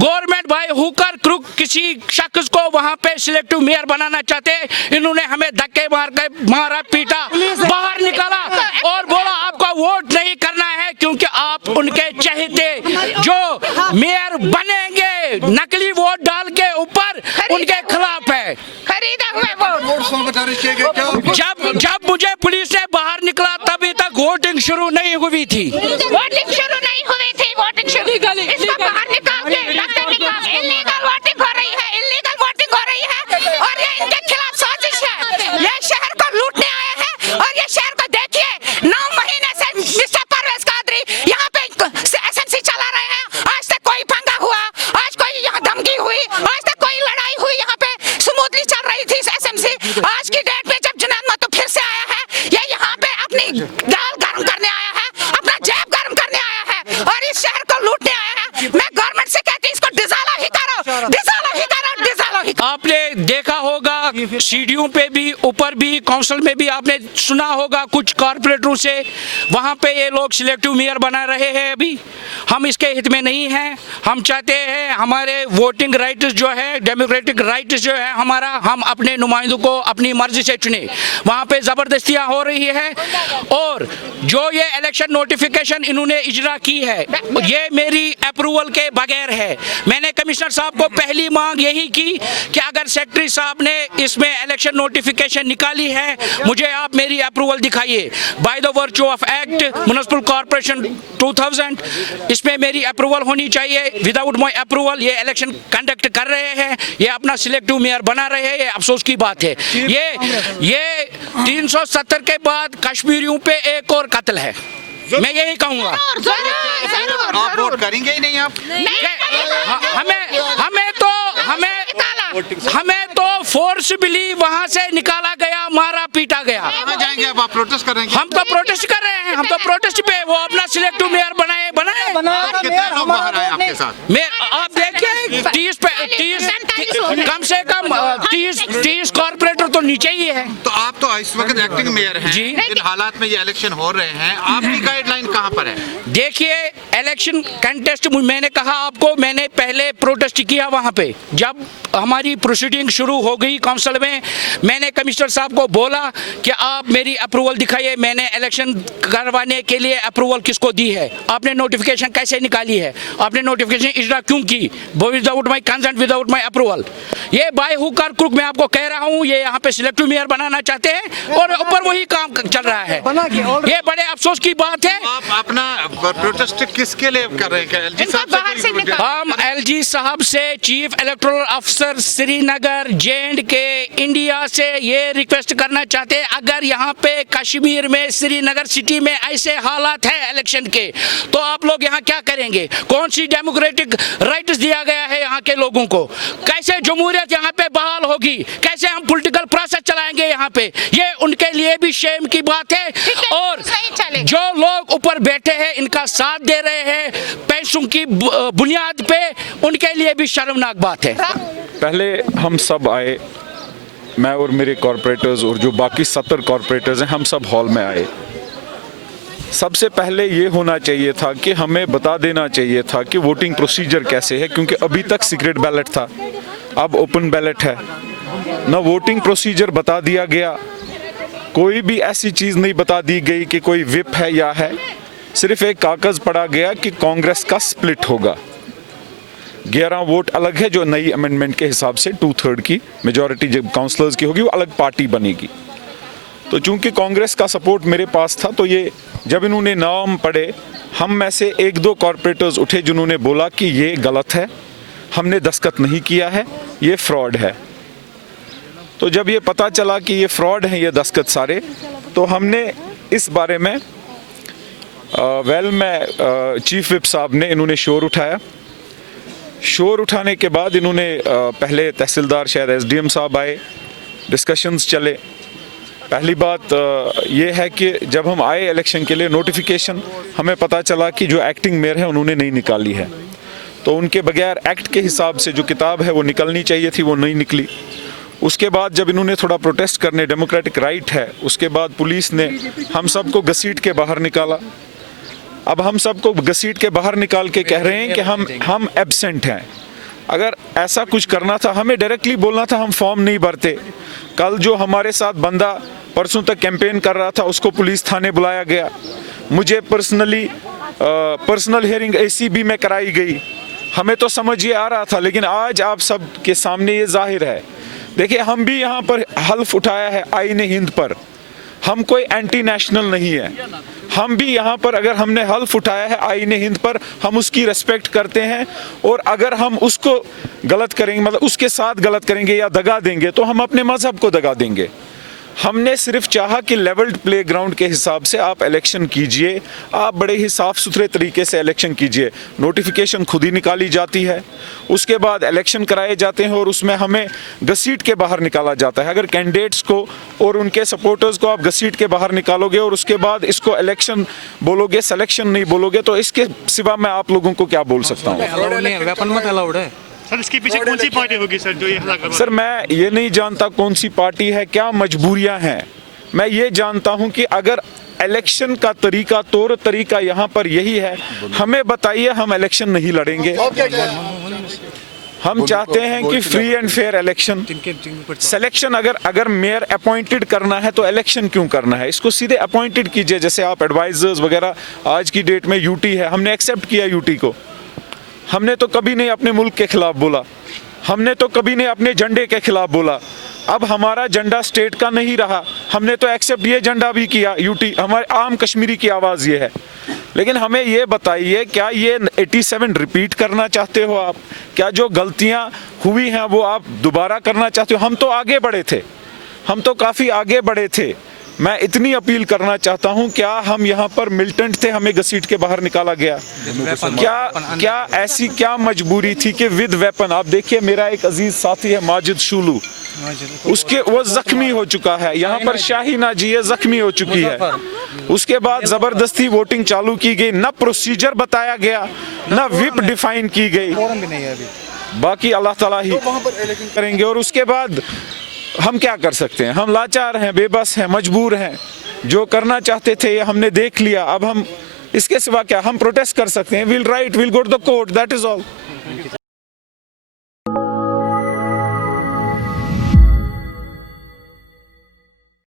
Government भाई Hooker crook किसी शख्स को वहां पे सिलेक्टिव मेयर बनाना चाहते, इन्होंने हमें धक्के मारा पीटा, बाहर निकाला और बोला आपका वोट नहीं करना है क्योंकि आप उनके चहेते जो मेयर बनेंगे नकली वोट डाल के ऊपर उनके खिलाफ है। जब मुझे पुलिस ने बाहर निकला तभी तक वोटिंग शुरू नहीं हुई थी। वोटिंग शुरू नहीं हुई थी, वोटिंग शुरू इसको बाहर निकाल के इल्लीगल वोटिंग हो रही है, इल्लीगल वोटिंग हो रही है और ये इनके खिलाफ साजिश है। ये शहर को लूटने आए हैं और ये शहर को देखिए 9 महीने से मिस्टर परवेज कादरी यहाँ पे एसएमसी चला रहे हैं। आज तक कोई पंगा हुआ, आज कोई यहाँ धमकी हुई, आज तक कोई लड़ाई हुई, यहाँ पे स्मूथली चल रही थी एसएमसी। आज की डेट में जब जुनैद महतो फिर से आया है, ये यहाँ पे अपनी दाल गर्म करने आया है, अपना जेब गर्म करने आया है और इस शहर को लूटने आया है। मैं गवर्नमेंट से कहती हूँ इसको डिसॉल्व ही करो, डिसॉल्व ही करो, डिसॉल्व ही करो। आपने देखा होगा सीढ़ियों पे भी, ऊपर भी, काउंसिल में भी आपने सुना होगा कुछ कॉर्पोरेटरों से वहां पे ये लोग सिलेक्टिव मेयर बना रहे हैं। अभी हम इसके हित में नहीं हैं। हम चाहते हैं हमारे वोटिंग राइट जो है, डेमोक्रेटिक राइट जो है हमारा, हम अपने नुमाइंदों को अपनी मर्जी से चुने। वहां पे जबरदस्तियां हो रही है और जो ये इलेक्शन नोटिफिकेशन इन्होंने इजरा की है ये मेरी अप्रूवल के बगैर है। मैंने कमिश्नर साहब को पहली मांग यही की कि अगर सेक्रेटरी साहब ने इसमें इलेक्शन नोटिफिकेशन निकाली है मुझे आप मेरी अप्रूवल दिखाइए। By the virtue of act municipal corporation 2000 इसमें मेरी अप्रूवल होनी चाहिए। विदाउट माय अप्रूवल ये इलेक्शन कंडक्ट कर रहे हैं, ये अपना सिलेक्टिव मेयर बना रहे हैं, ये अफसोस की बात है। ये 370 के बाद कश्मीरियों पे एक और कत्ल है, मैं यही कहूँगा। आप वोट करेंगे ही नहीं आप? हमें तो फोर्सबली वहाँ से निकाला गया, मारा पीटा गया। कहाँ जाएंगे अब? आप प्रोटेस्ट करेंगे? हम तो प्रोटेस्ट कर रहे हैं, हम तो प्रोटेस्ट पे वो अपना सिलेक्टिव मेयर बनाए। कितने लोग बाहर आए आपके साथ? आप देखिए 30 कम से कम 30 कॉर्पोरेटर तो नीचे ही है। तो आप तो इस वक्त एक्टिंग मेयर हैं जी। इन हालात में ये इलेक्शन हो रहे हैं, आपकी गाइडलाइन कहाँ पर है? देखिए इलेक्शन कंटेस्ट मैंने कहा आपको, मैंने पहले प्रोटेस्ट किया वहाँ पे। जब हमारी प्रोसीडिंग शुरू हो गई काउंसिल में, मैंने कमिश्नर साहब को बोला कि आप मेरी अप्रूवल दिखाइए, मैंने इलेक्शन करवाने के लिए अप्रूवल किसको दी है, आपने नोटिफिकेशन कैसे निकाली है, आपने नोटिफिकेशन इजरा क्यों की, without my consent, without my approval. ये बाय हुक और क्रुक मैं आपको कह रहा हूँ, ये यहाँ पे सिलेक्टिव मेयर बनाना चाहते हैं और ऊपर वही काम चल रहा है। ये बड़े अफसोस की बात है। आप अपना प्रोटेस्ट किसके लिए कर रहे हैं? एलजी साहब से? हम एलजी साहब से, चीफ इलेक्टोरल अफसर श्रीनगर J&K इंडिया से ये रिक्वेस्ट करना चाहते हैं, अगर यहाँ पे कश्मीर में श्रीनगर सिटी में ऐसे हालात है इलेक्शन के तो आप लोग यहाँ क्या करेंगे? कौन सी डेमोक्रेटिक राइट्स दिया गया है यहाँ के लोगों को? कैसे जमहूरियत यहाँ पे बहाल होगी? कैसे हम पॉलिटिकल प्रोसेस चलाएंगे यहाँ पे? ये उनके लिए भी शेम की बात है। और जो लोग ऊपर बैठे हैं इनका साथ दे रहे हैं पैसों की बुनियाद पे, उनके लिए भी शर्मनाक बात है। पहले हम सब आए, मैं और मेरे कॉर्पोरेटर्स और जो बाकी 70 कॉर्पोरेटर्स हैं, हम सब हॉल में आए। सबसे पहले ये होना चाहिए था कि हमें बता देना चाहिए था कि वोटिंग प्रोसीजर कैसे है, क्योंकि अभी तक सीक्रेट बैलेट था, अब ओपन बैलेट है। ना वोटिंग प्रोसीजर बता दिया गया, कोई भी ऐसी चीज़ नहीं बता दी गई कि कोई विप है या है। सिर्फ एक कागज़ पढ़ा गया कि कांग्रेस का स्प्लिट होगा, 11 वोट अलग है जो नई अमेंडमेंट के हिसाब से 2/3 की मेजॉरिटी जब काउंसलर्स की होगी वो अलग पार्टी बनेगी। तो चूंकि कांग्रेस का सपोर्ट मेरे पास था, तो ये जब इन्होंने नाम पढ़े, हम में से 1-2 कॉर्पोरेटर्स उठे जिन्होंने बोला कि ये गलत है, हमने दस्तखत नहीं किया है, ये फ्रॉड है। तो जब ये पता चला कि ये फ्रॉड है ये दस्तखत सारे, तो हमने इस बारे में मैं चीफ विप साहब ने इन्होंने शोर उठाया। शोर उठाने के बाद इन्होंने पहले तहसीलदार, शायद SDM साहब आए, डिस्कशंस चले। पहली बात ये है कि जब हम आए इलेक्शन के लिए, नोटिफिकेशन हमें पता चला कि जो एक्टिंग मेयर है उन्होंने नहीं निकाली है, तो उनके बगैर एक्ट के हिसाब से जो किताब है वो निकलनी चाहिए थी, वो नहीं निकली। उसके बाद जब इन्होंने थोड़ा प्रोटेस्ट करने, डेमोक्रेटिक राइट है, उसके बाद पुलिस ने हम सबको घसीट के बाहर निकाला। अब हम सबको घसीट के बाहर निकाल के कह रहे हैं कि हम एब्सेंट हैं। अगर ऐसा कुछ करना था हमें डायरेक्टली बोलना था, हम फॉर्म नहीं भरते। कल जो हमारे साथ बंदा परसों तक कैंपेन कर रहा था उसको पुलिस थाने बुलाया गया, मुझे पर्सनल हियरिंग ACB में कराई गई। हमें तो समझ ये आ रहा था, लेकिन आज आप सब के सामने ये जाहिर है। देखिए, हम भी यहाँ पर हल्फ उठाया है आईने हिंद पर, हम कोई एंटी नेशनल नहीं है। हम भी यहाँ पर अगर हमने हल्फ उठाया है आईने हिंद पर, हम उसकी रिस्पेक्ट करते हैं। और अगर हम उसको गलत करेंगे, मतलब उसके साथ गलत करेंगे या दगा देंगे, तो हम अपने मजहब को दगा देंगे। हमने सिर्फ चाहा कि लेवल्ड प्ले ग्राउंड के हिसाब से आप इलेक्शन कीजिए, आप बड़े ही साफ सुथरे तरीके से इलेक्शन कीजिए। नोटिफिकेशन खुद ही निकाली जाती है, उसके बाद इलेक्शन कराए जाते हैं और उसमें हमें घसीट के बाहर निकाला जाता है। अगर कैंडिडेट्स को और उनके सपोर्टर्स को आप घसीट के बाहर निकालोगे और उसके बाद इसको इलेक्शन बोलोगे, सिलेक्शन नहीं बोलोगे, तो इसके सिवा मैं आप लोगों को क्या बोल सकता हूँ। वेपन मत अलाउड है सर, इसके पीछे कौन सी पार्टी होगी सर जो ये हमला करवा? सर, मैं ये नहीं जानता कौन सी पार्टी है, क्या मजबूरियां हैं। मैं ये जानता हूं कि अगर इलेक्शन का तरीका यहाँ पर यही है, हमें बताइए, हम इलेक्शन नहीं लड़ेंगे। हम चाहते हैं कि free and fair election. Selection अगर मेयर अपॉइंटेड करना है तो इलेक्शन क्यों करना है, इसको सीधे अपॉइंटेड कीजिए। जैसे आप एडवाइजर्स वगैरह, आज की डेट में यूटी है, हमने एक्सेप्ट किया यूटी को। हमने तो कभी नहीं अपने मुल्क के खिलाफ बोला, हमने तो कभी नहीं अपने झंडे के खिलाफ बोला। अब हमारा झंडा स्टेट का नहीं रहा, हमने तो एक्सेप्ट ये झंडा भी किया, यूटी हमारे आम कश्मीरी की आवाज़ ये है। लेकिन हमें ये बताइए, क्या ये 87 रिपीट करना चाहते हो आप? क्या जो गलतियां हुई हैं वो आप दोबारा करना चाहते हो? हम तो आगे बढ़े थे, हम तो काफ़ी आगे बढ़े थे। मैं इतनी अपील करना चाहता हूं, क्या हम यहाँ पर मिलिटेंट थे, हमें घसीट के बाहर निकाला गया? क्या ऐसी क्या मजबूरी थी कि विद वेपन? आप देखिए, मेरा एक अजीज साथी है माजिद शूलू, उसके वो जख्मी हो चुका है। यहाँ पर शाहीना जी ये जख्मी हो चुकी है। उसके बाद जबरदस्ती वोटिंग चालू की गई, ना प्रोसीजर बताया गया, ना विप डिफाइन की गई। बाकी अल्लाह ताला ही करेंगे। और उसके बाद हम क्या कर सकते हैं? हम लाचार हैं, बेबस हैं, मजबूर हैं। जो करना चाहते थे ये हमने देख लिया, अब हम इसके सिवा क्या हम प्रोटेस्ट कर सकते हैं? Will write, will go to the court, that is all.